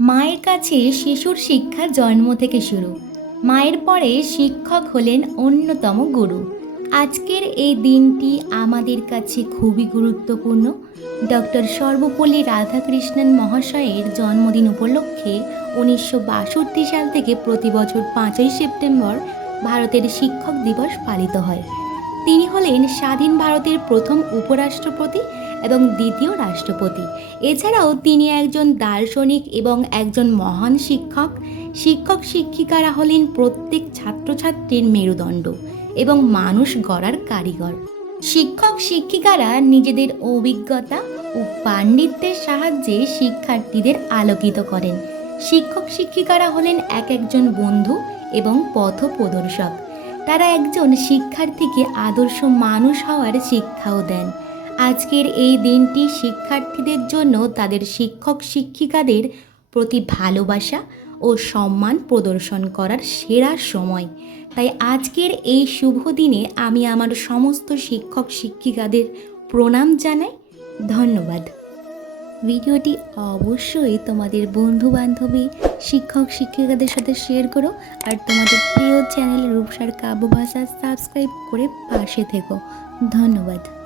মায়ের কাছে শিশুর শিক্ষা জন্ম থেকে শুরু। মায়ের পরে শিক্ষক হলেন অন্যতম গুরু। আজকের এই দিনটি আমাদের কাছে খুবই গুরুত্বপূর্ণ। ডক্টর সর্বপল্লী রাধাকৃষ্ণন মহাশয়ের জন্মদিন উপলক্ষে উনিশশো বাষট্টি সাল থেকে প্রতি বছর পাঁচই সেপ্টেম্বর ভারতের শিক্ষক দিবস পালিত হয়। তিনি হলেন স্বাধীন ভারতের প্রথম উপরাষ্ট্রপতি এবং দ্বিতীয় রাষ্ট্রপতি। এছাড়াও তিনি একজন দার্শনিক এবং একজন মহান শিক্ষক। শিক্ষক শিক্ষিকারা হলেন প্রত্যেক ছাত্রছাত্রীর মেরুদণ্ড এবং মানুষ গড়ার কারিগর। শিক্ষক শিক্ষিকারা নিজেদের অভিজ্ঞতা ও পাণ্ডিত্যের সাহায্যে শিক্ষার্থীদের আলোকিত করেন। শিক্ষক শিক্ষিকারা হলেন এক একজন বন্ধু এবং পথপ্রদর্শক তারা একজন শিক্ষার্থীকে আদর্শ মানুষ হওয়ার শিক্ষাও দেন। আজকের এই দিনটি শিক্ষার্থীদের জন্য তাদের শিক্ষক শিক্ষিকাদের প্রতি ভালোবাসা ও সম্মান প্রদর্শন করার সেরা সময়। তাই আজকের এই শুভ দিনে আমি আমার সমস্ত শিক্ষক শিক্ষিকাদের প্রণাম জানাই। ধন্যবাদ। ভিডিওটি অবশ্যই তোমাদের বন্ধু বান্ধবী শিক্ষক, শিক্ষিকাদের সাথে শেয়ার করো আর তোমাদের প্রিয় চ্যানেল রূপসার কাব্য ভাষা সাবস্ক্রাইব করে পাশে থেকো। ধন্যবাদ।